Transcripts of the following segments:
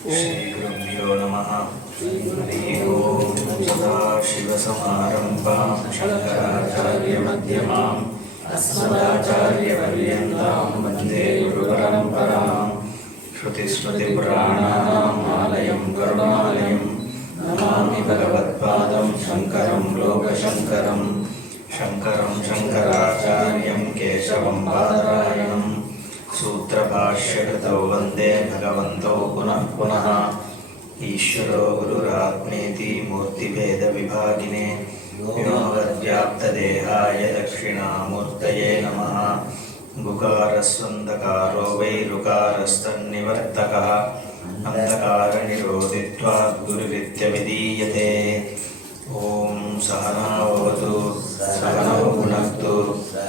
श्रीगुरुभ्यो नमः। हरि ओम। सदाशिवसमारम्भां शङ्कराचार्यमध्यमाम् अस्मदाचार्यपर्यन्तां वन्दे गुरुपरम्पराम्। श्रुतिस्मृतिपुराणानाम् आलयं करुणालयं नमामि भगवत्पादं शङ्करं लोकशङ्करं। शङ्करं शङ्कराचार्यं केशवं बादरायणं सूत्रभाष्यकृतौ वन्दे भगवन्तौ पुनः पुनः। ईश्वरो गुरुरात्मेति मूर्तिभेदविभागिने व्योमवद्व्याप्तदेहाय दक्षिणामूर्तये नमः। गुकारस्वन्दकारो वै ऋकारस्तन्निवर्तकः अन्धकारनिरोधित्वात् गुरुरित्यभिधीयते। ॐ सहनावतु सहनौ भुनक्तु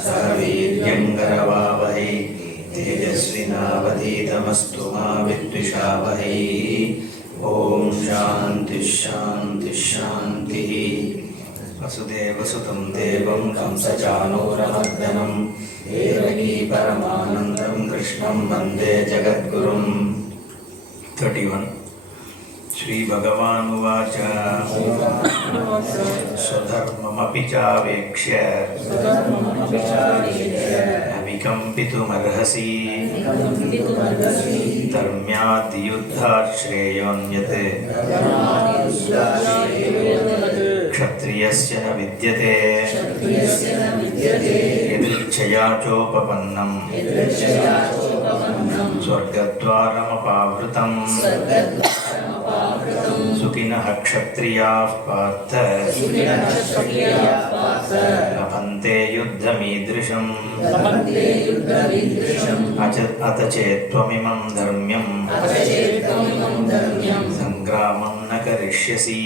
सह वीर्यं करवावहै तेजस्विनावधीतमस्तु मा विद्विषावहै। ॐ शान्तिः शान्तिः शान्तिः। वसुदेवसुतं देवं कंसचाणूरमर्दनं देवकी परमानन्दं कृष्णं वन्दे जगद्गुरुं। 31 श्रीभगवानुवाच स्वधर्ममपि चावेक्ष्य न विकम्पितुमर्हसि धर्म्याद्युद्धात् श्रेयोऽन्यत् क्षत्रियस्य न विद्यते यदृच्छया चोपपन्नं स्वर्गद्वारमपावृतं सुखिनः क्षत्रियाः पार्थ लभन्ते युद्धमीदृशम्। अथ चेत्त्वमिमं धर्म्यं सङ्ग्रामं न करिष्यसि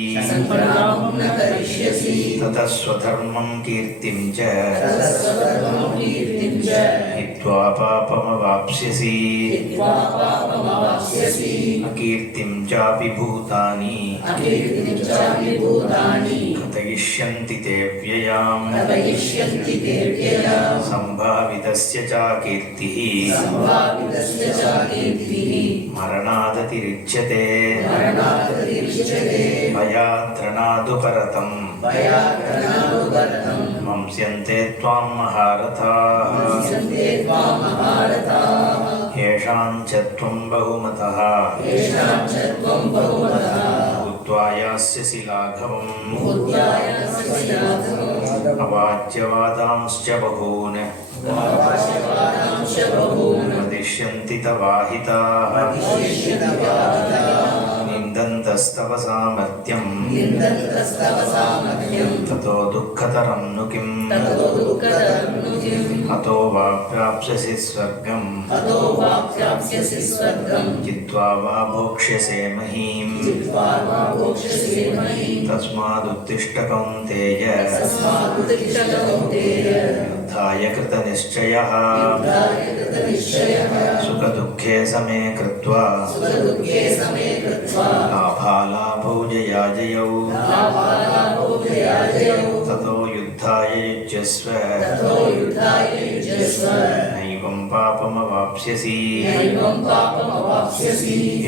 ततः स्वधर्मं कीर्तिं च हित्वा पापमवाप्स्यसि। अकीर्तिं चापि भूतानि कथयिष्यन्ति ते व्ययाम्। सम्भावितस्य चाकीर्तिः मरणादतिरिच्यते भयाद्रणादुपरतम् मंस्यन्ते त्वां महारथाः। येषां च त्वं बहुमतः भूत्वा यास्यसि लाघवम्। अवाच्यवादांश्च बहून् वदिष्यन्ति तवाहिताः निन्दन्तस्तव सामर्थ्यं ततो दुःखतरं नु किम्। हतो वा प्राप्स्यसि स्वर्गम् जित्वा वा भोक्ष्यसे महीम्। तस्मादुत्तिष्ठ कौन्तेय युद्धाय कृतनिश्चयः सुखदुःखे समे कृत्वा लाभालाभौ जयाजयौ ततो युद्धाय युज्यस्व नैवं पापमवाप्स्यसि।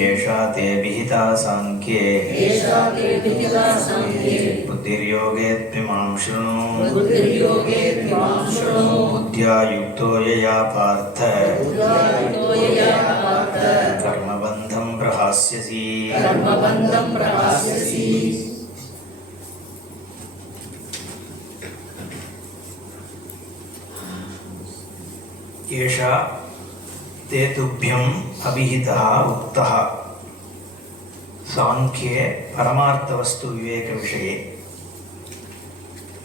एषा ते विहिता साङ्ख्ये बुद्धिर्योगे त्विमां शृणु। बुद्ध्या युक्तो यया पार्थ कर्मबन्धं प्रहास्यसि। एषा ते तुभ्यम् अभिहितः उक्तः सांख्ये परमार्थवस्तु विवेक विषये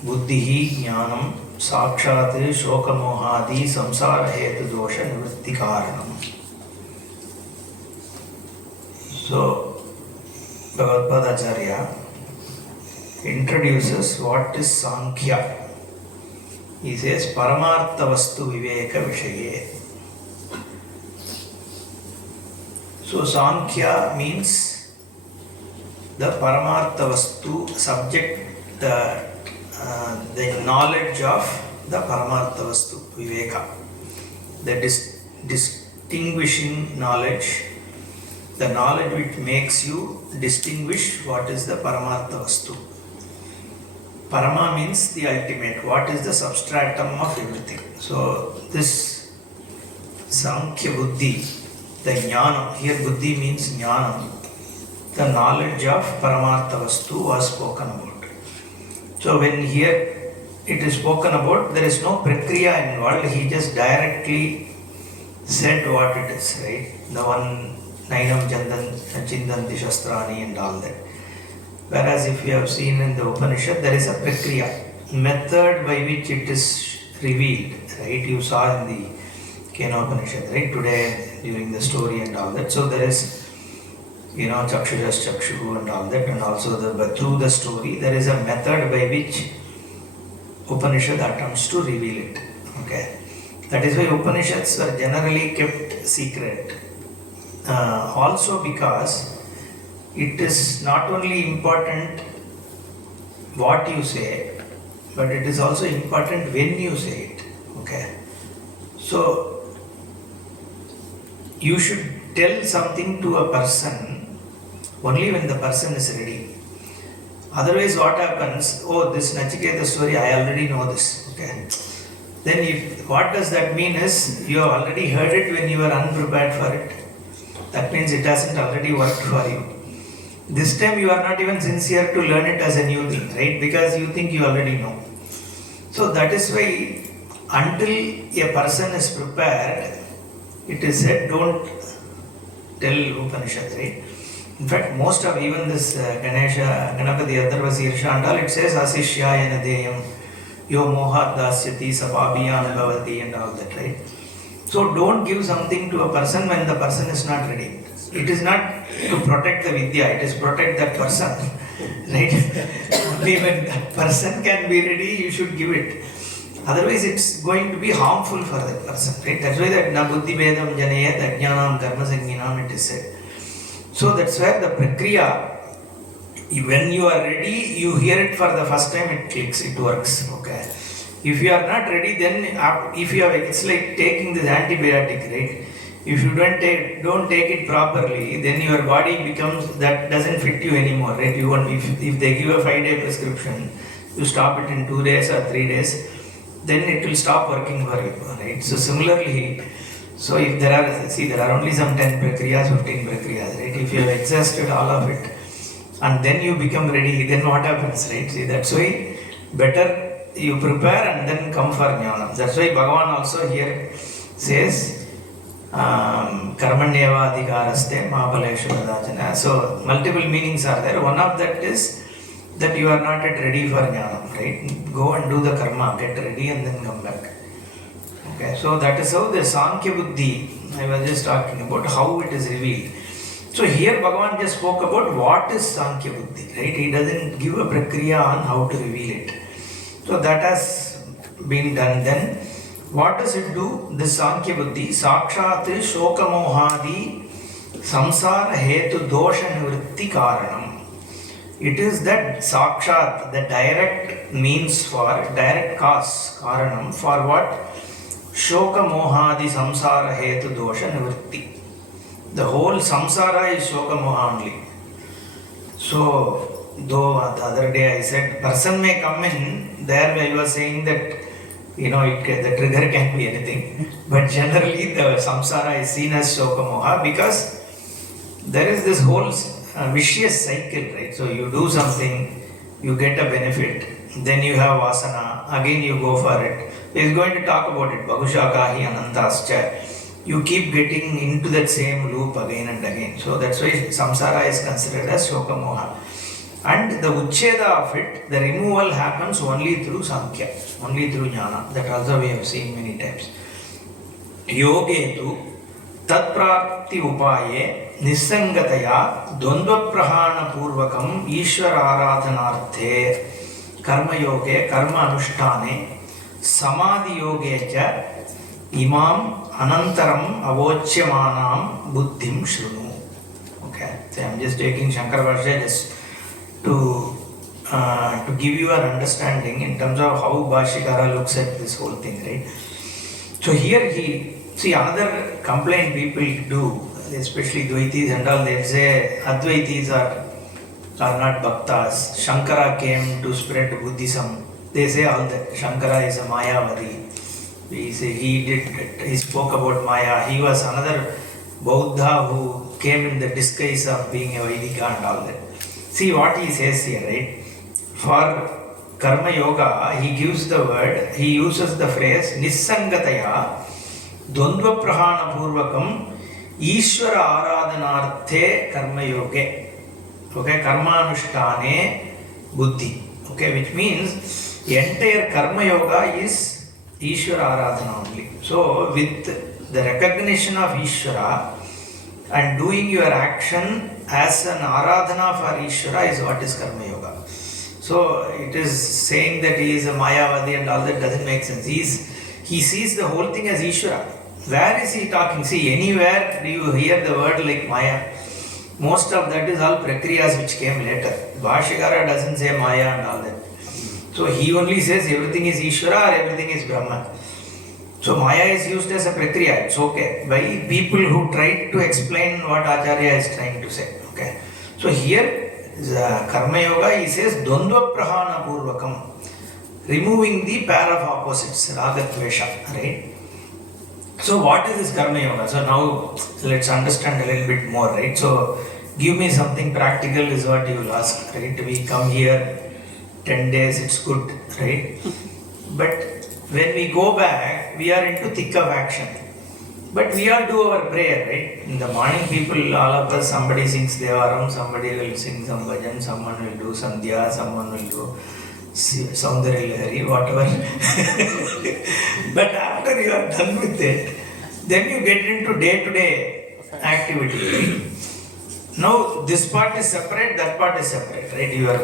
बुद्धिः ज्ञानं साक्षात् शोकमोहादि संसार हेतु दोष निवृत्ति कारणम्. So Bhagavad Acharya introduces what is Sankhya. He says Paramartha Vastu Viveka Vishaye. So Sankhya means the Paramartha Vastu subject, the knowledge of the Paramartha Vastu Viveka, the distinguishing knowledge, The knowledge which makes you distinguish what is the Paramartha Vastu. Parama means the ultimate. What is the substratum of everything? So this Sankhya Buddhi, the Jnana, here Buddhi means Jnana, the knowledge of Paramartha Vastu was spoken about. So when here it is spoken about, there is no prakriya involved, he just directly said what it is, right? The one Nainam Chindanti Shastrani and all that. Whereas if you have seen in the Upanishad, there is a prakriya, method by which it is revealed, right? You saw in the Kenopanishad, right? Today during the story and all that. So there is, Chakshujas Chakshu and all that, and also but through the story, there is a method by which Upanishad attempts to reveal it. Okay. That is why Upanishads were generally kept secret. Also because it is not only important what you say, but it is also important when you say it. Okay. So you should tell something to a person only when the person is ready. Otherwise what happens? Oh, this Nachiketa story, I already know this. Okay. Then what does that mean is, you have already heard it when you were unprepared for it. That means it hasn't already worked for you. This time you are not even sincere to learn it as a new thing, right? Because you think you already know. So that is why until a person is prepared, it is said don't tell Upanishad, right? In fact, most of even this Ganesha, Ganapati, Atharva, Sirsha and all, it says Asishyayana Deyam, Yo Mohat Dasyati, Sapabhiyana Bhavati and all that, right? So don't give something to a person when the person is not ready. It is not to protect the Vidya, it is protect that person, right? Only when that person can be ready, you should give it. Otherwise, it's going to be harmful for that person, right? That's why that Na Buddhi Bedam Janaya Dajnanam Karma Sanginam, it is said. So that's where the prakriya, when you are ready, you hear it for the first time, it clicks, it works, okay? If you are not ready, then if you have, it's like taking this antibiotic, right? If you don't take it properly, then your body becomes, that doesn't fit you anymore, right? You want, if they give a 5-day prescription, you stop it in 2 days or 3 days, then it will stop working for you, right? So similarly, so if there are only some 10 prakriyas, 15 prakriyas, right? If you have exhausted all of it, and then you become ready, then what happens, right? See, that's why better you prepare and then come for jnana. That's why Bhagavan also here says, Karmanyeva adhikaraste mahaleshu vadachana. So multiple meanings are there. One of that is that you are not yet ready for jnana, right? Go and do the karma, get ready and then come back. Okay, so that is how the Sankhya Buddhi, I was just talking about how it is revealed. So here Bhagavan just spoke about what is Sankhya Buddhi, right? He doesn't give a prakriya on how to reveal it. So that has been done. Then what does it do? This Sankhya Buddhi, Sakshat Shoka Mohadi Samsara Hetu Dosha Nivritti Karanam. It is that Sakshat, the direct means for, direct cause, Karanam, for what? Shoka Mohadi Samsara Hetu Dosha Nivritti. The whole samsara is Shoka Moha only. So, though the other day I said, person may come in, there I was saying that, the trigger can be anything. But generally the samsara is seen as Shoka Moha because there is this whole vicious cycle, right? So you do something, you get a benefit, then you have vasana, again you go for it. He is going to talk about it, Bahushakahi Anantascha. You keep getting into that same loop again and again. So that's why samsara is considered as Shoka Moha. And the uchcheda of it, the removal happens only through Sankhya, only through Jnana. That also we have seen many times. Yogetu tatprapti upaye nisangataya dvandva prahana purvakam ishvara aradhanarthe karma yoge karma anushtane samadhi yoge cha imam anantaram avocyamanam buddhim shrunu. Okay, so I am just taking Shankar Bhashya just to give you an understanding in terms of how Bhashyakara looks at this whole thing, right? So here another complaint people do, especially Dvaitis and all, they say Advaitis are not Bhaktas. Shankara came to spread Buddhism. They say all that. Shankara is a Mayavadi. He spoke about Maya. He was another Buddha who came in the disguise of being a Vedika and all that. See what he says here, right? For Karma Yoga, he uses the phrase Nissangataya Dvandva Prahana Purvakam Ishvara Aradhanarthe Karma Yoge. Okay, Karma Anushtane Buddhi. Okay, which means the entire Karma Yoga is Ishvara Aradhana only. So, with the recognition of Ishvara and doing your action as an Aradhana for Ishvara is what is Karma Yoga. So, it is saying that he is a Mayavadi and all that doesn't make sense. He sees the whole thing as Ishvara. Where is he talking? See, anywhere do you hear the word like Maya? Most of that is all Prakriyas which came later. Bhashyakara doesn't say Maya and all that. So he only says everything is Ishvara or everything is Brahman. So Maya is used as a Prakriya, it's okay. By people who try to explain what Acharya is trying to say. Okay. So here, Karma Yoga, he says Dvandva Prahana Purvakam, removing the pair of opposites, Raga Dvesha, right? So what is this Karma Yoga? So now let's understand a little bit more, right? So give me something practical is what you will ask, right? We come here 10 days, it's good, right? But when we go back, we are into thick of action. But we all do our prayer, right? In the morning, people, all of us, somebody sings Devaram, somebody will sing some bhajan, someone will do Sandhya, someone will do Saundarya Lahari, whatever. But after you are done with it, then you get into day-to-day activity, right? Now, this part is separate, that part is separate, right? Your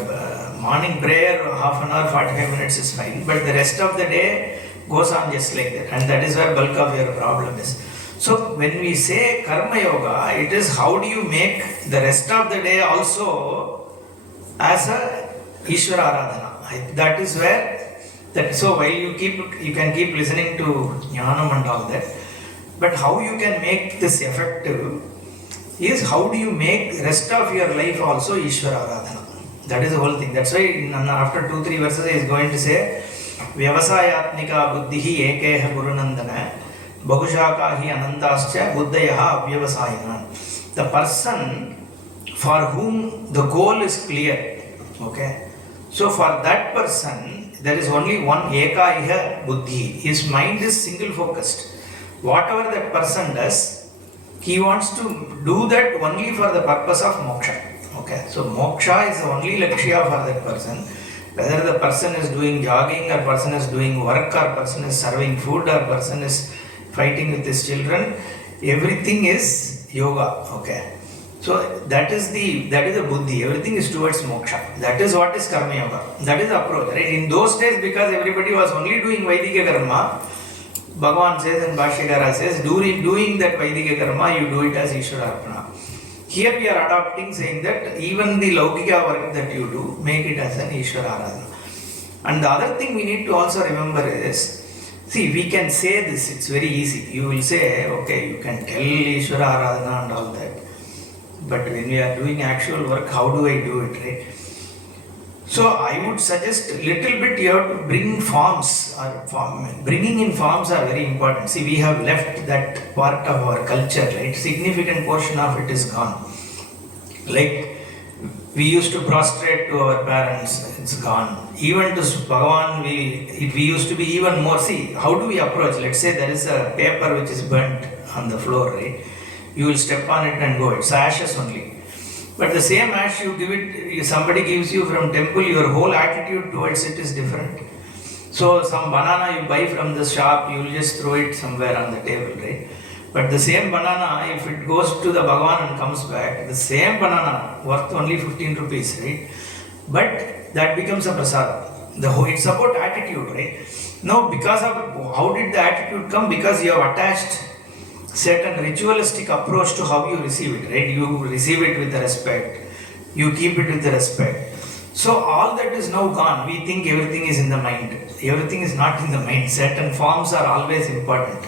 morning prayer, half an hour, 45 minutes is fine, but the rest of the day goes on just like that, and that is where bulk of your problem is. So, when we say Karma Yoga, it is how do you make the rest of the day also as a Ishvara Aradhana. That is where, so while you can keep listening to Jnanam and all that, but how you can make this effective is how do you make rest of your life also Ishvara Aradhana. That is the whole thing. That's why after 2-3 verses he is going to say Vyavasayatnika buddhihi ekeha gurunandana Bahushaka hi anandascha buddhayaha avyavasayana. The person for whom the goal is clear, okay? So for that person, there is only one eka buddhi. His mind is single focused. Whatever that person does, he wants to do that only for the purpose of moksha. Okay, so moksha is the only lakshya for that person. Whether the person is doing jogging, or person is doing work, or person is serving food, or person is fighting with his children, everything is yoga. Okay. So that is the buddhi. Everything is towards moksha. That is what is Karma Yoga. That is the approach. Right? In those days, because everybody was only doing Vaidika Karma, Bhagavan says and Bhashyakara says, doing that Vaidika Karma, you do it as Ishvara Arpana. Here we are adopting, saying that even the Laukika work that you do, make it as an Ishvara Aradhana. And the other thing we need to also remember is, see, we can say this, it's very easy. You will say, okay, you can tell Ishvara Aradhana and all that. But when we are doing actual work, how do I do it, right? So I would suggest little bit you have to bring forms. Bringing in forms are very important. See, we have left that part of our culture, right? Significant portion of it is gone. Like we used to prostrate to our parents, it's gone. Even to Bhagavan, we used to be even more. See, how do we approach? Let's say there is a paper which is burnt on the floor, right? You will step on it and go. It's ashes only. But the same ash you give it, somebody gives you from temple, your whole attitude towards it is different. So some banana you buy from the shop, you will just throw it somewhere on the table, right? But the same banana, if it goes to the Bhagavan and comes back, the same banana worth only 15 rupees, right? But that becomes a prasad. It's about attitude, right? Now, because of how did the attitude come? Because you have attached certain ritualistic approach to how you receive it, right? You receive it with respect, you keep it with respect. So all that is now gone. We think everything is in the mind. Everything is not in the mind. Certain forms are always important.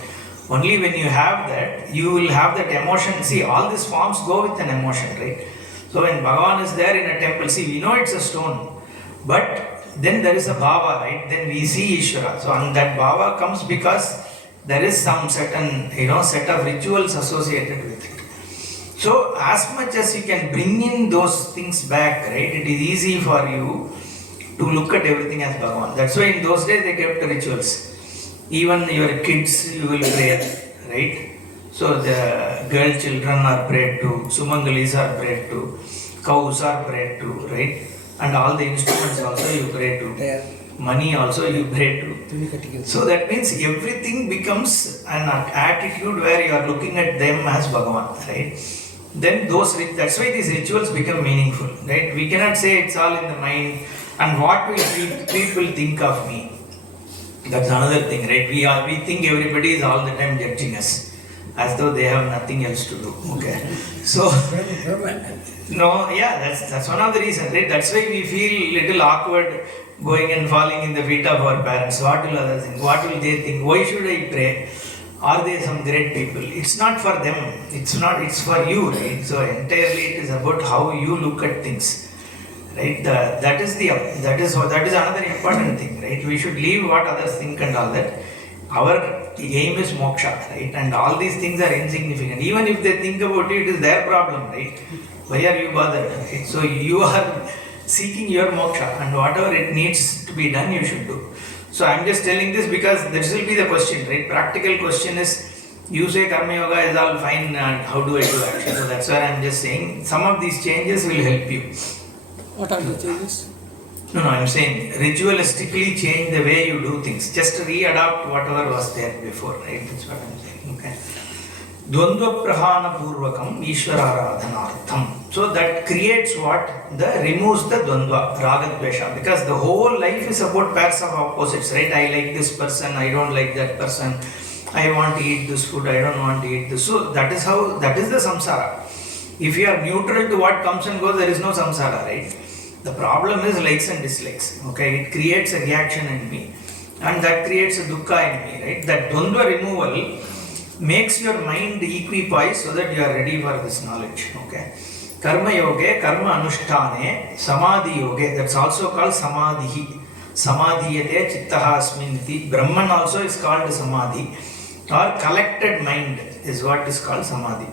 Only when you have that, you will have that emotion. See, all these forms go with an emotion, right? So when Bhagavan is there in a temple, see, we know it's a stone, but then there is a bhava, right? Then we see Ishvara. So and that bhava comes because there is some certain, set of rituals associated with it. So as much as you can bring in those things back, right, it is easy for you to look at everything as Bhagavan. That's why in those days they kept rituals. Even your kids, you will pray, right? So the girl children are prayed to, Sumangalis are prayed to, cows are prayed to, right? And all the instruments also you pray to. Money also you pray to. So that means everything becomes an attitude where you are looking at them as Bhagavan, right? Then that's why these rituals become meaningful, right? We cannot say it's all in the mind and what will people think of me. That's another thing, right? We think everybody is all the time judging us as though they have nothing else to do. Okay. So that's one of the reasons, right? That's why we feel little awkward going and falling in the feet of our parents. What will others think? What will they think? Why should I pray? Are they some great people? It's not for them. It's for you, right? So entirely it is about how you look at things. Right, that is another important thing, right? We should leave what others think and all that. Our aim is moksha, right? And all these things are insignificant. Even if they think about it, it is their problem, right? Why are you bothered? Right? So you are seeking your moksha, and whatever it needs to be done, you should do. So I'm just telling this because this will be the question, right? Practical question is, you say karma yoga is all fine, and how do I do action? So that's why I'm just saying some of these changes will help you. What are the changes? No, I'm saying ritualistically change the way you do things. Just readapt whatever was there before, right? That's what I'm saying. Okay. Dvandva prahana purvakam Ishvara aradhanartham. So that creates what? Removes the dvandva, ragadvesha. Because the whole life is about pairs of opposites, right? I like this person, I don't like that person. I want to eat this food, I don't want to eat this. So that is the samsara. If you are neutral to what comes and goes, there is no samsara, right? The problem is likes and dislikes. Okay, it creates a reaction in me, and that creates a dukkha in me, right? That dvandva removal makes your mind equipoised so that you are ready for this knowledge. Okay, karma yoge, karma anusthane, samadhi yoge. That's also called samadhi. Samadhiyate chittaha asminiti. Brahman also is called samadhi, or collected mind is what is called samadhi.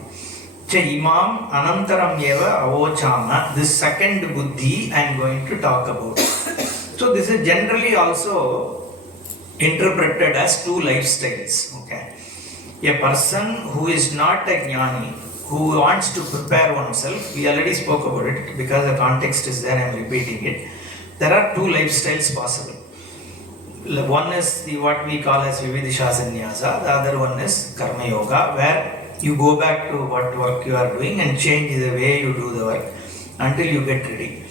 Imam anantaram eva avochama. This second buddhi I am going to talk about. So this is generally also interpreted as two lifestyles. Okay, a person who is not a jnani, who wants to prepare oneself, we already spoke about it because the context is there, I am repeating it. There are two lifestyles possible. One is what we call as Vividisha Sannyasa, the other one is Karma Yoga, where you go back to what work you are doing and change the way you do the work until you get ready.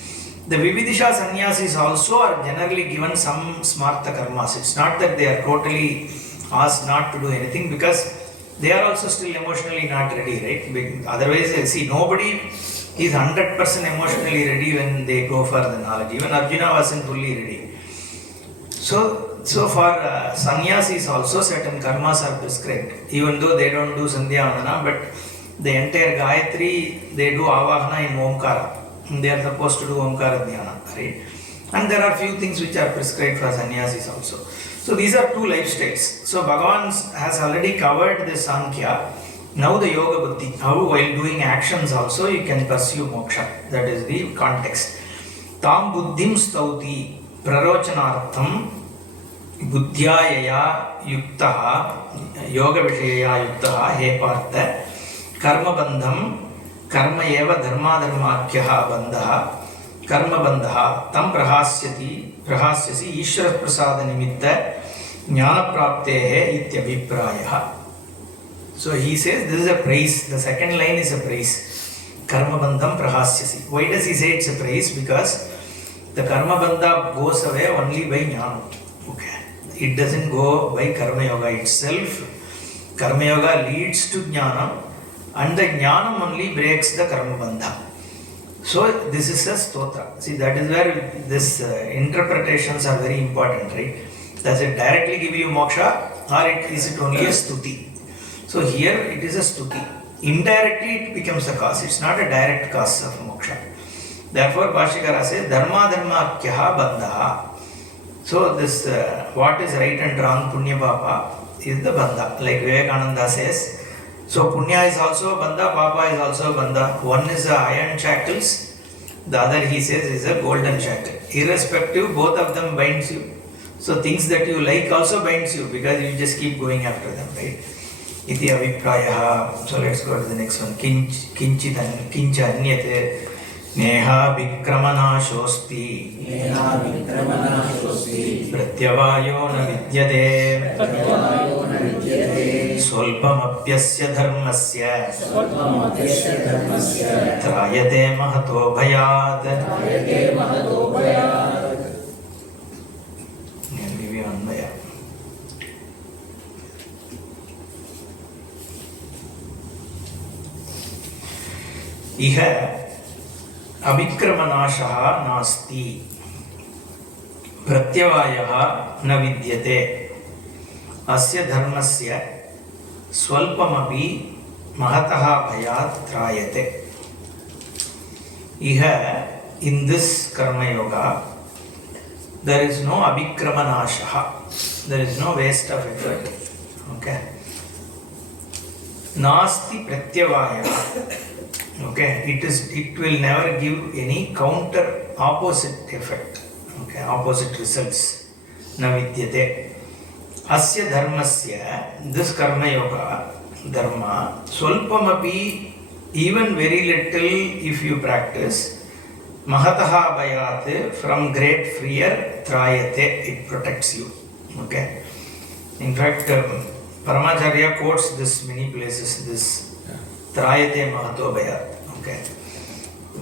The Vividisha Sannyasis also are generally given some smartha karmas. It's not that they are totally asked not to do anything, because they are also still emotionally not ready, right? Otherwise, see, nobody is 100% emotionally ready when they go for the knowledge. Even Arjuna wasn't fully ready. So for sannyasis also certain karmas are prescribed, even though they don't do sandhyavana, but the entire Gayatri they do avahana in Omkara. They are supposed to do Omkara dhyana, right? And there are few things which are prescribed for sannyasis also. So these are two lifestyles. So Bhagavan has already covered the Sankhya. Now the Yoga Buddhi, how while doing actions also you can pursue moksha. That is the context. Tam buddhim stauti prarochanartham buddhyaya yuktaha yoga vishaya yuktaha he partha karma bandham karma eva dharma dharmakyaha bandha karma bandha tam prahasyasi ishvara prasada nimitta jnana praptehe ityabhiprayah. So he says this is a praise. The second line is a praise. Karma bandham prahasyasi. Why does he say it's a praise? Because the karma bandha goes away only by jnana. Okay. It doesn't go by karma yoga itself. Karma yoga leads to jnana, and the jnana only breaks the karma bandha. So this is a stotra. See, that is where this interpretations are very important, right? Does it directly give you moksha, or is it only a stuti? So here it is a stuti. Indirectly it becomes a cause. It's not a direct cause of moksha. Therefore, Bhashyakara says, dharma dharmakyaha bandha. So this what is right and wrong, punya papa, is the bandha. Like Vivekananda says, so punya is also a bandha, papa is also a bandha. One is a iron shackles, the other he says is a golden shackle. Irrespective, both of them binds you. So things that you like also binds you because you just keep going after them, right? Iti aviprayaha. So let's go to the next one. Kincha anyate neha vikramanaşosti pratyavayo na vidyate swalpamapyasya dharmasya trayate mahato bhayat. इह अविक्रमनाशः नास्ति प्रत्यवायः न विद्यते अस्य धर्मस्य स्वल्पमपि महतः भयात् त्रायते. इह in this karma yoga there is no avikramanashah, there is no waste of effort. Okay, nasti pratyavaya. Okay, it will never give any counter opposite effect. Okay, opposite results. Na vidyate. Asya dharmasya, this karma yoga dharma, swalpamapi, even very little if you practice, mahataha bhayat, from great fear, trayate, it protects you. Okay. In fact, Paramacharya quotes this many places, this Trayate Mahato Bhaya. Okay.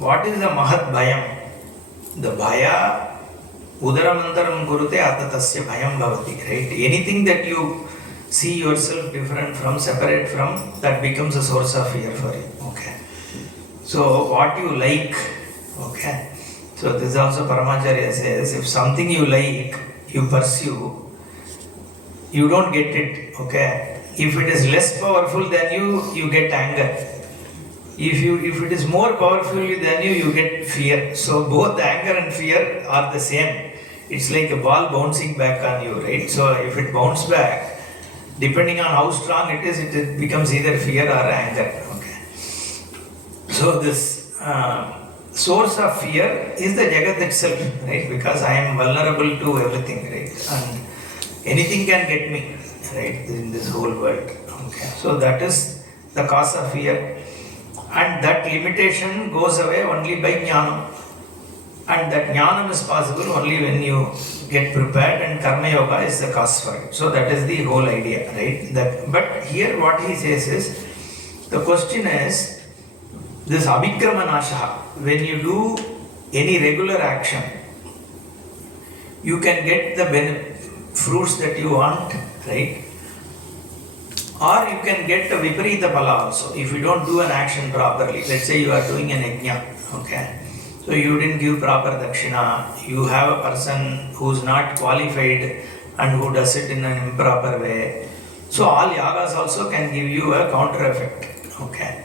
What is the Mahat Bhayam? The Bhaya Udaramantaram Kurute Atatasya Bhayam Bhavati. Right? Anything that you see yourself different from, separate from, that becomes a source of fear for you. Okay. So what you like, okay. So this also Paramacharya says, if something you like, you pursue, you don't get it. Okay. If it is less powerful than you get anger. If it is more powerful than you get fear. So both anger and fear are the same. It's like a ball bouncing back on you, right? So if it bounces back, depending on how strong it is, it becomes either fear or anger. Okay. So this source of fear is the Jagat itself, right? Because I am vulnerable to everything, right? And anything can get me, right, in this whole world. Okay. So that is the cause of fear. And that limitation goes away only by jnanam. And that jnanam is possible only when you get prepared, and karma yoga is the cause for it. So that is the whole idea, right? But here what he says is, the question is, this abhikramanashaha, when you do any regular action, you can get the fruits that you want, right? Or you can get a viparita phala also if you don't do an action properly. Let's say you are doing an yajna, okay? So you didn't give proper dakshina, you have a person who is not qualified and who does it in an improper way. So all yagas also can give you a counter effect, okay?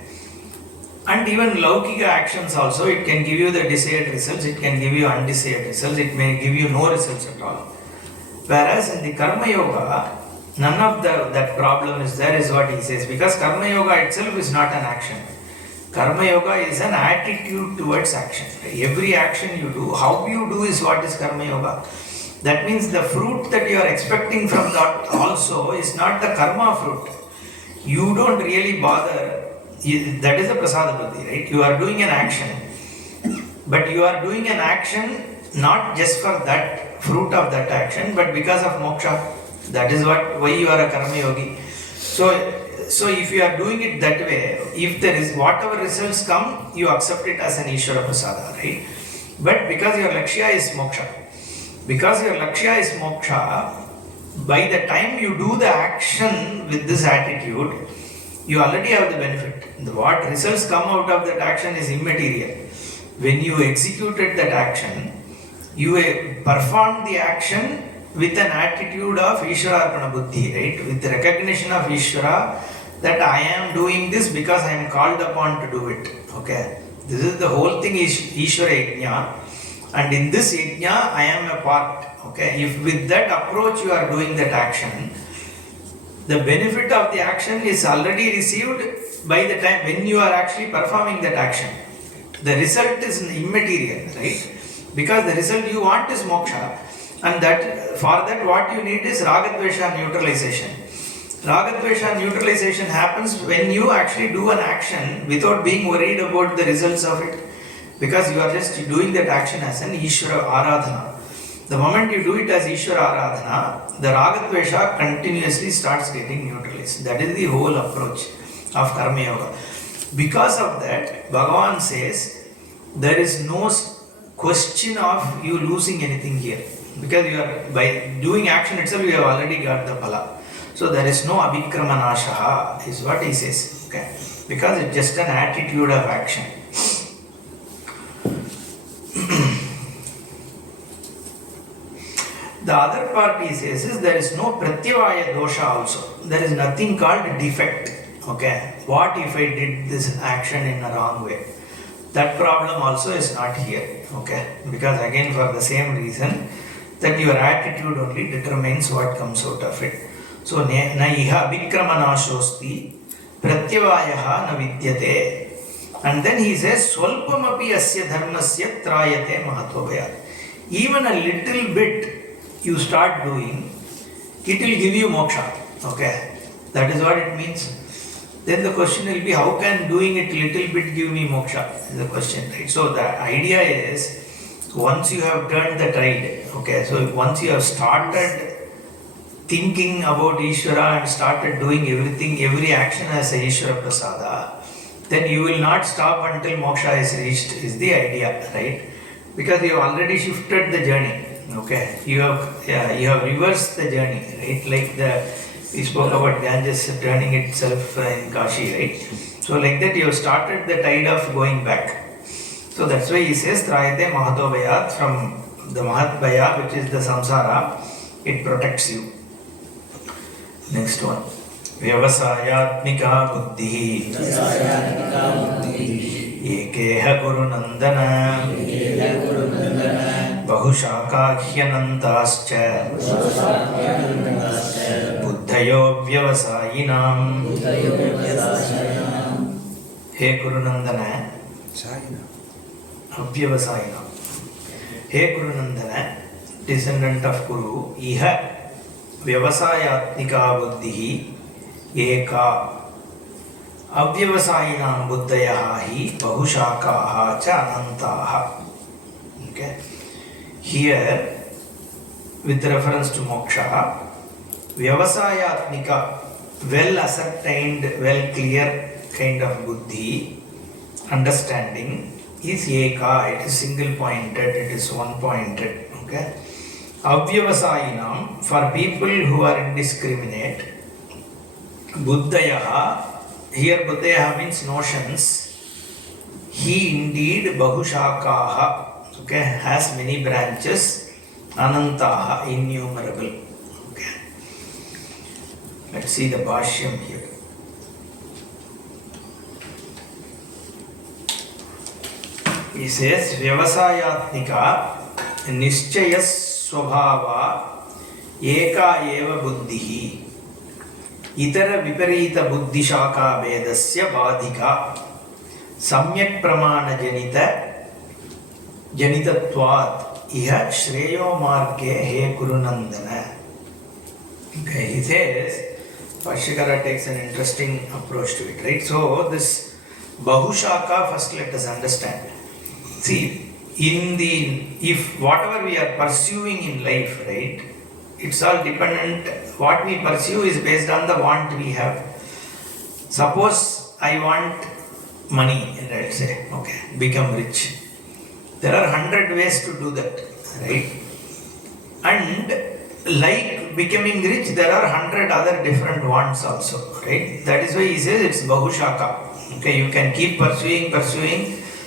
And even laukika actions also, it can give you the desired results, it can give you undesired results, it may give you no results at all. Whereas in the karma yoga, none of that problem is there, is what he says, because karma yoga itself is not an action. Karma yoga is an attitude towards action. Every action you do, how you do is what is karma yoga. That means the fruit that you are expecting from that also is not the karma fruit. You don't really bother. That is a prasada buddhi, right? You are doing an action, but you are doing an action not just for that fruit of that action, but because of moksha. That is why you are a karma yogi. So if you are doing it that way, if there is whatever results come, you accept it as an Ishvara prasada, right? But because your lakshya is moksha, by the time you do the action with this attitude, you already have the benefit. What results come out of that action is immaterial. When you executed that action, you performed the action with an attitude of Ishvara Arpana Buddhi, right? With recognition of Ishvara, that I am doing this because I am called upon to do it. Okay, this is the whole thing is Ishvara Yajna, and in this Yajna I am a part. Okay, if with that approach you are doing that action, the benefit of the action is already received by the time when you are actually performing that action. The result is immaterial, right? Because the result you want is moksha, and that for that what you need is ragadvesha neutralization. Ragadvesha neutralization happens when you actually do an action without being worried about the results of it, because you are just doing that action as an Ishvara Aradhana. The moment you do it as Ishvara Aradhana, the Ragadvesha continuously starts getting neutralized. That is the whole approach of Karma Yoga. Because of that, Bhagavan says there is no question of you losing anything here. Because you are, by doing action itself, you have already got the phala. So there is no abhikramanashaha, is what he says. Okay? Because it's just an attitude of action. The other part he says is there is no pratyavaya dosha also. There is nothing called defect. Okay, what if I did this action in a wrong way? That problem also is not here. Okay, because again for the same reason that your attitude only determines what comes out of it. So na iha vikramanashosti pratyavayaha na vidyate. And then he says swalpamapi asya dharmasya trayate mahatovayat. Even a little bit you start doing, it will give you moksha. Okay, that is what it means. Then the question will be, how can doing it little bit give me moksha? Is the question, right? So the idea is, once you have turned the tide, okay, so once you have started thinking about Ishvara and started doing everything, every action as a Ishvara Prasada, then you will not stop until moksha is reached, is the idea, right? Because you have already shifted the journey. Okay, you have reversed the journey, right? Like we spoke about Ganges turning itself in Kashi, right? So like that you have started the tide of going back. So that's why he says Trayate Mahatovayat, from the Mahatbhaya, which is the samsara, it protects you. Next one. Vyavasayatmika buddhi ekeha guru nandana बहुशाखाह्यनन्ताश्च बुद्धयो व्यवसायिनाम्. Hey गुरुनंदन अव्यवसायिनाम्. Hey गुरुनंदन, descendant of Guru, इह व्यवसायात्मिका बुद्धिः एका अव्यवसायिनां बुद्धयः हि बहुशाखाः च अनन्ताः. Okay. Here, with reference to moksha, vyavasayatmika, well ascertained, well clear kind of buddhi, understanding, is eka, it is single pointed, it is one pointed. Okay. Avyavasayinam, for people who are indiscriminate, buddhayaha, here buddhayaha means notions, he indeed bahushakaha, okay, has many branches, anantaha, innumerable. Okay. Let's see the bhashyam here. He says, vyavasayatmika nischayas swabhava eka eva buddhihi itara viparita buddhi shaka vedasya badhika samyak pramana janita janitatvat iha shreyo marge he gurunandana. Okay, he says, Bhashyakara takes an interesting approach to it, right? So this bahushaka, first let us understand. See, if whatever we are pursuing in life, right, it's all dependent, what we pursue is based on the want we have. Suppose I want money, let's say, okay, become rich. There are 100 ways to do that, right? And like becoming rich, there are 100 other different wants also, right? That is why he says it's bahushaka. Okay, you can keep pursuing,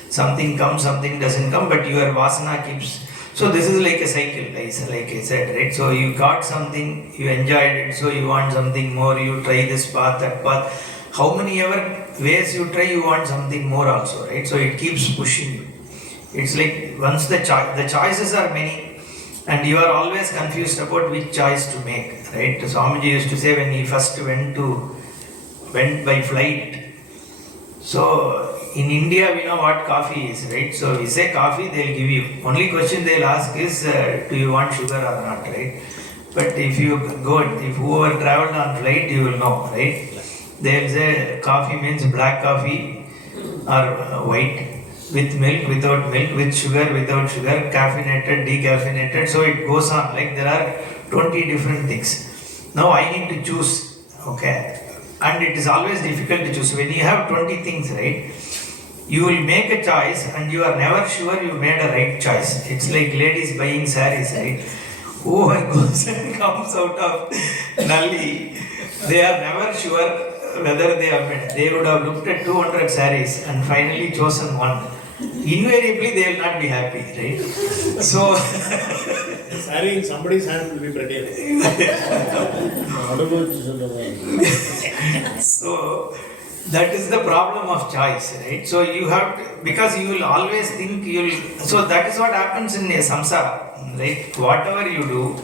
something comes, something doesn't come, but your vasana keeps. So this is like a cycle, like I said, right? So you got something, you enjoyed it, so you want something more, you try this path, that path. how many ever ways you try, you want something more also, right? So it keeps pushing you. It's like once the choices are many, and you are always confused about which choice to make, right? Swamiji used to say when he first went by flight. So in India, we know what coffee is, right? So we say coffee, they'll give you. Only question they'll ask is, do you want sugar or not, right? But if whoever traveled on flight, you will know, right? They'll say coffee means black coffee or white, with milk, without milk, with sugar, without sugar, caffeinated, decaffeinated. So it goes on. Like there are 20 different things. Now I need to choose, okay? And it is always difficult to choose. When you have 20 things, right, you will make a choice and you are never sure you made a right choice. It's like ladies buying saris, right? Whoever goes and comes out of Nalli, they are never sure whether they have made. They would have looked at 200 saris and finally chosen one. Invariably, they will not be happy, right? So, Sari in somebody's hand will be pretty. So that is the problem of choice, right? So you have to, because you will always think so that is what happens in a samsara, right? Whatever you do,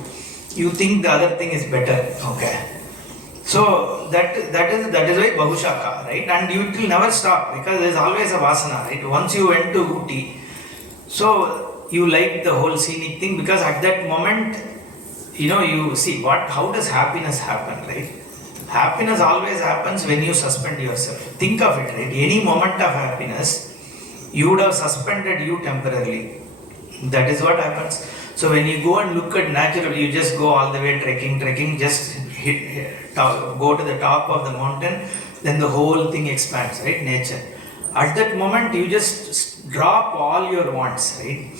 you think the other thing is better, okay? So that is why Bahushaka, right? And it will never stop because there is always a vasana, right? Once you went to Uti, so you like the whole scenic thing because at that moment, you see how does happiness happen, right? Happiness always happens when you suspend yourself. Think of it, right? Any moment of happiness, you would have suspended you temporarily. That is what happens. So when you go and look at natural, you just go all the way trekking, just go to the top of the mountain, then the whole thing expands, right? Nature. At that moment, you just drop all your wants, right?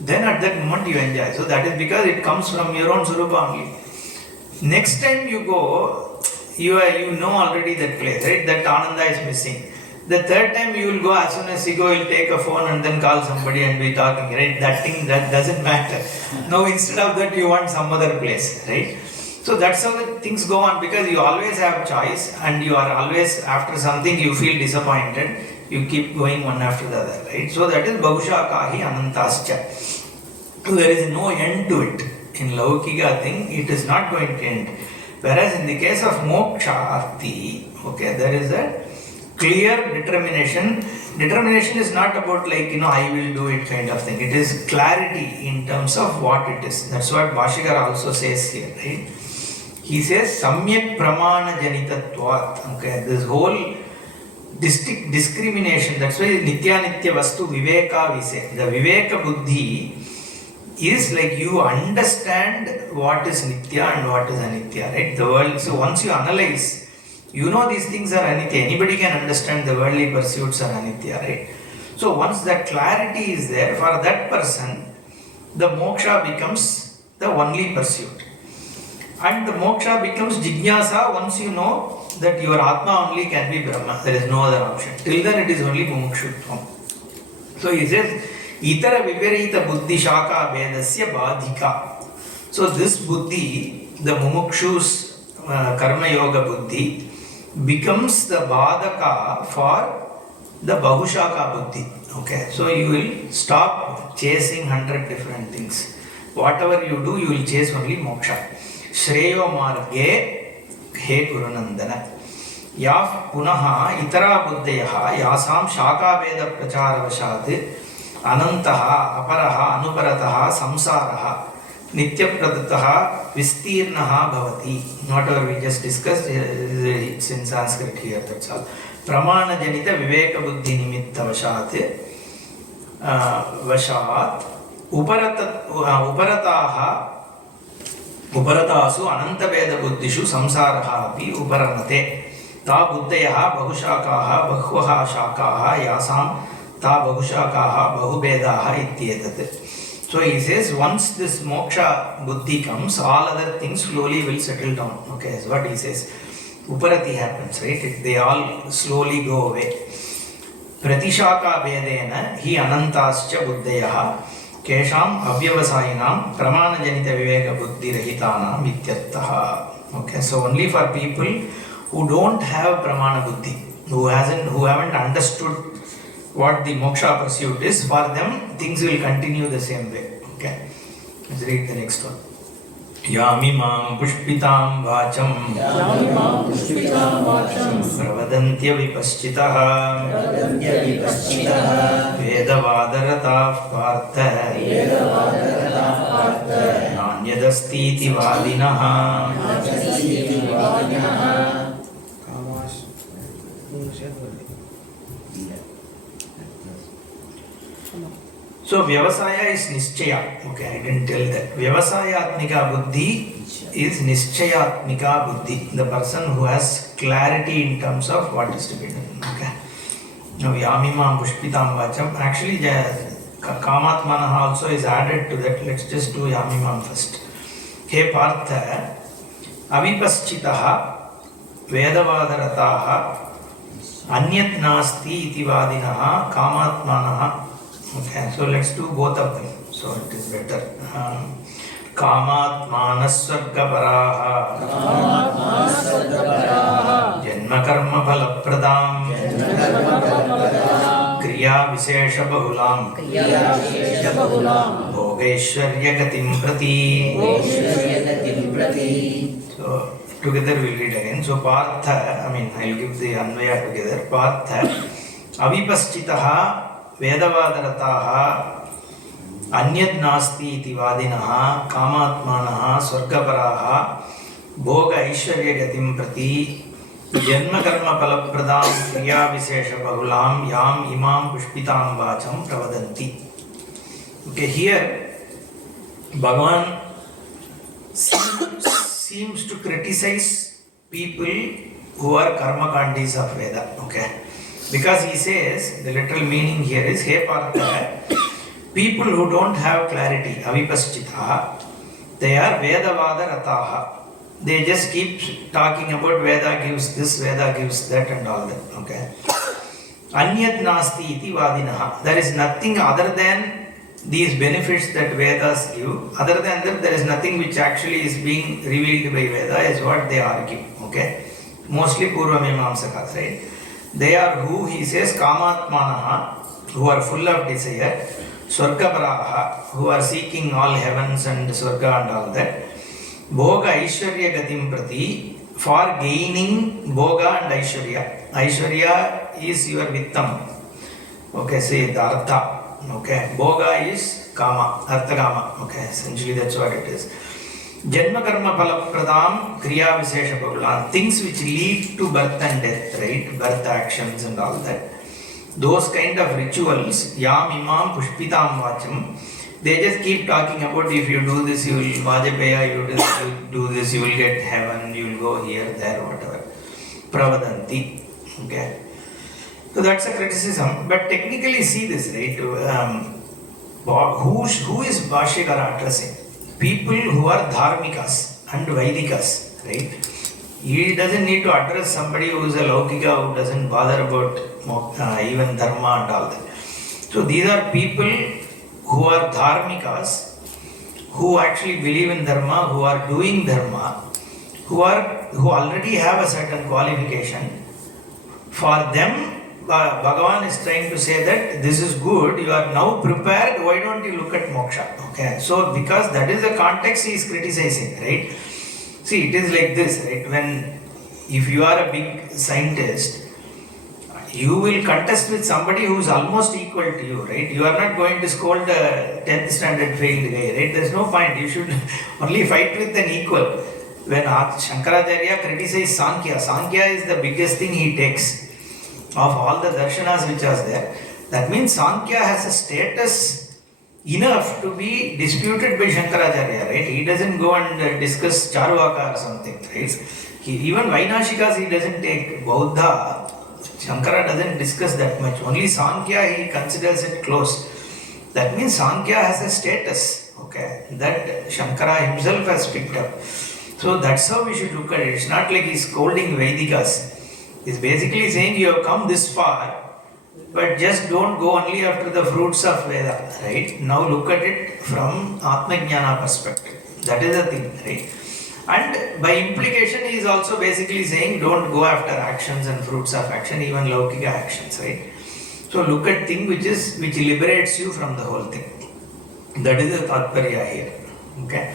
Then at that moment you enjoy. So that is because it comes from your own Surupa only. Next time you go, you know already that place, right? That Ananda is missing. The third time you will go, as soon as you go, you'll take a phone and then call somebody and be talking, right? That doesn't matter. Now instead of that, you want some other place, right? So that's how the things go on because you always have choice and you are always after something you feel disappointed, you keep going one after the other, right? So that is Bahushakahi Anantascha. So there is no end to it. In Laukika thing, it is not going to end. Whereas in the case of Moksha Arti, okay, there is a clear determination. Determination is not about like, I will do it kind of thing. It is clarity in terms of what it is. That's what Bhashikara also says here, right? He says, Samyak Pramana Janitatvat. Okay, this whole discrimination, that's why Nitya Nitya Vastu Viveka we say. The Viveka Buddhi is like you understand what is Nitya and what is Anitya, right? The world, so once you analyze, you know these things are Anitya. Anybody can understand the worldly pursuits are Anitya, right? So once that clarity is there, for that person, the moksha becomes the only pursuit. And the moksha becomes jijnasa once you know that your Atma only can be Brahma. There is no other option. Till then it is only mumukshutvam. So he says, Itara viparita buddhi shaka vedasya badhika. So this buddhi, the mumukshu's karma yoga buddhi, becomes the badhaka for the bahushaka buddhi. Okay, so you will stop chasing 100 different things. Whatever you do, you will chase only moksha. Shreyo marge he gurunandana. Yaf punaha itara buddhayaha yasam shaka veda prachara vashat anantaha aparaha anuparataha samsaraha nitya pradataha vistirnaha bhavati. Whatever we just discussed, it's in Sanskrit here, that's all. Pramana janita viveka buddhi nimitta vashat uparatasu ananta veda buddhishu samsaraha api uparamate ta buddhayaha bahushakaha bahvaha shakaha yasam ta bahushakaha bahubedaha ityetat. So he says once this moksha buddhi comes, all other things slowly will settle down. Okay, is what he says. Uparati happens, right? They all slowly go away. Pratishaka vedena hi anantascha buddhayaha kesham avyavasayinam pramana janita viveka buddhi rahitanam ityartaha. Okay, so only for people who don't have pramana buddhi, who haven't understood what the moksha pursuit is, for them things will continue the same way. Okay, let's read the next one. Yamimam pushpitam vacham pravadantya vipaschitaha vedavadaratav partha nanyadastiti vadinaha. So Vyavasaya is Nischaya. Okay, I didn't tell that. Vyavasayatmika buddhi is Nischayatmika buddhi. The person who has clarity in terms of what is to be done. Okay. Now Yamimam Pushpitam Vacham. Actually, Kamatmanaha also is added to that. Let's just do Yamimam first. He Partha Avipaschitaha Vedavadarataha Anyat Nasti iti Vadinaha Kamatmanaha. Okay, so let's do both of them. So it is better. Kamatmanasvargaparaha Janma karma phalapradam Kriya Vishesha Bahulam Bhogaishwarya Gatim Prati. So together we'll read again. So Partha, I'll give the Anvaya together. Partha Avipaschitaha Vedavadarataha Anyad Nasti iti Vadinaha Kamatmanaha Swargaparaha Bhoga Aishwarya Gatim Prati Janma Karma Palapradam Kriya Vishesha Bahulam Yam Imam Pushpitam Vacham Pravadanti. Okay, here Bhagavan seems to criticize people who are karmakandis of Veda. Okay. Because he says, the literal meaning here is, He Partha, people who don't have clarity, Avipaschitaha, they are Vedavada Rataha. They just keep talking about Veda gives this, Veda gives that and all that. Okay. Anyat Nasti iti Vadinaha. There is nothing other than these benefits that Vedas give. Other than that, there is nothing which actually is being revealed by Veda, is what they argue. Okay. Mostly Purva Mimamsakas, right? They are who, he says, Kamatmanaha, who are full of desire, Swargaparaha, who are seeking all heavens and Swarga and all that, Bhoga Aishwarya Gatim Prati, for gaining Bhoga and Aishwarya. Aishwarya is your Vittam. Okay, say the Artha. Okay, Bhoga is Kama, Artha Kama. Okay, essentially that's what it is. Janma karma phalapradam kriya vishesha bahulam, things which lead to birth and death, right? Birth actions and all that. Those kind of rituals, yam imam pushpitam vacham, they just keep talking about if you do this, you will Vajapeya, you do this, you will get heaven, you will go here, there, whatever. Pravadanti. Okay. So that's a criticism. But technically see this, right? Who is Bhashyakara addressing? People who are dharmikas and Vaidikas, right? He doesn't need to address somebody who is a Laukika, who doesn't bother about even Dharma and all that. So these are people who are dharmikas, who actually believe in Dharma, who are doing Dharma, who already have a certain qualification. For them, Bhagavan is trying to say that this is good, you are now prepared, why don't you look at moksha? Okay, so because that is the context he is criticizing, right? See, it is like this, right? If you are a big scientist, you will contest with somebody who is almost equal to you, right? You are not going to scold a 10th standard failed guy, right? There is no point. You should only fight with an equal. When Shankaracharya criticized Sankhya, Sankhya is the biggest thing he takes of all the darshanas which was there. That means Sankhya has a status enough to be disputed by Shankaracharya, right? He doesn't go and discuss Charvaka or something, right? Even Vainashikas he doesn't take. Bauddha, Shankara doesn't discuss that much. Only Sankhya he considers it close. That means Sankhya has a status, okay, that Shankara himself has picked up. So that's how we should look at it. It's not like he's scolding Vedikas. He's basically saying you have come this far, but just don't go only after the fruits of Veda, right? Now look at it from Atma Jnana perspective. That is the thing, right? And by implication, he is also basically saying don't go after actions and fruits of action, even laukika actions, right? So look at thing which liberates you from the whole thing. That is the tatparya here. Okay.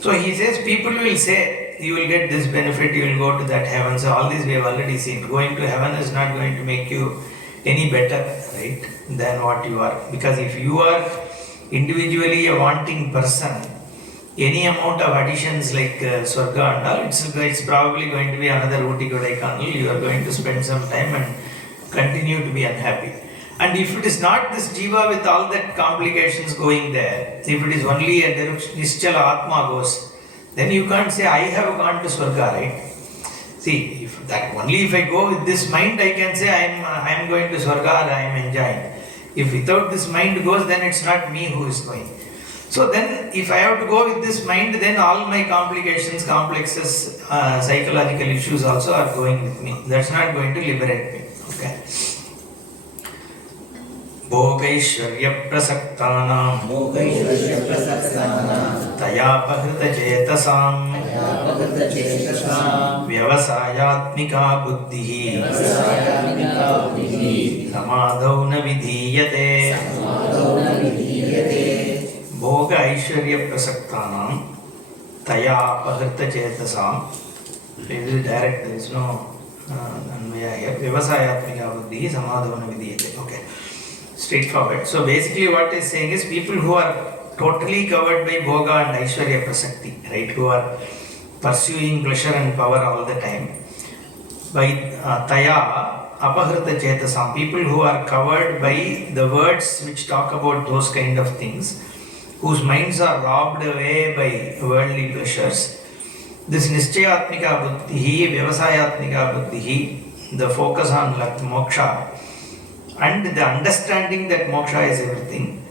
So he says people will say you will get this benefit, you will go to that heaven. So all this we have already seen. Going to heaven is not going to make you any better, right, than what you are. Because if you are individually a wanting person, any amount of additions like Swarga and all, it's probably going to be another Ooty Kodaikanal. You are going to spend some time and continue to be unhappy. And if it is not this Jiva with all that complications going there, if it is only a Nischala Atma goes, then you can't say, I have gone to Swarga, right? See, if I go with this mind, I can say I am going to Swarga or I am enjoying. If without this mind goes, then it's not me who is going. So then, if I have to go with this mind, then all my complications, complexes, psychological issues also are going with me. That's not going to liberate me. Okay. Bhogaishwarya prasaktanam tayapahrita chetasam vyavasayatmika buddhihi samadhau na vidhiyate. Bhoga Aishwarya Prasaktanam Tayapahrita Chetasam. It is direct, there is no Anvaya here. Vyavasayatmika buddhi samadhavana vidhiyate. Okay. Straightforward. So basically what is saying is people who are totally covered by Bhoga and Aishwarya Prasakti, right? Who are pursuing pleasure and power all the time. By Taya Apahrita Chetasam, people who are covered by the words which talk about those kind of things, whose minds are robbed away by worldly pleasures. This Nischayatmika Buddhihi, Vyavasayatmika Buddhihi, the focus on moksha and the understanding that moksha is everything,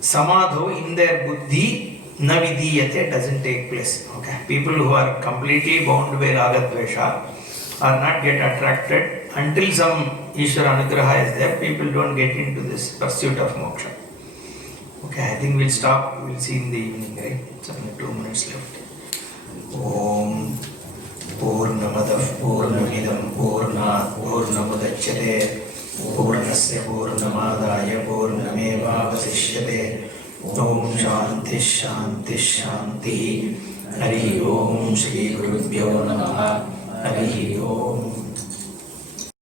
Samadho in their buddhi na vidhiyate doesn't take place. Okay. People who are completely bound by ragadvesha are not get attracted until some Ishvara Anugraha is there. People don't get into this pursuit of moksha. Okay, I think we'll stop. We'll see in the evening, right? It's only 2 minutes left. Om Purnamadav Purnamidam Purnat Purnamudachyate Purnasya Purnamadaya Purnamevavasishyate. Om Shanti Shanti Shanti. Hari Om Shri Gurubhyo Namaha. Hari Om.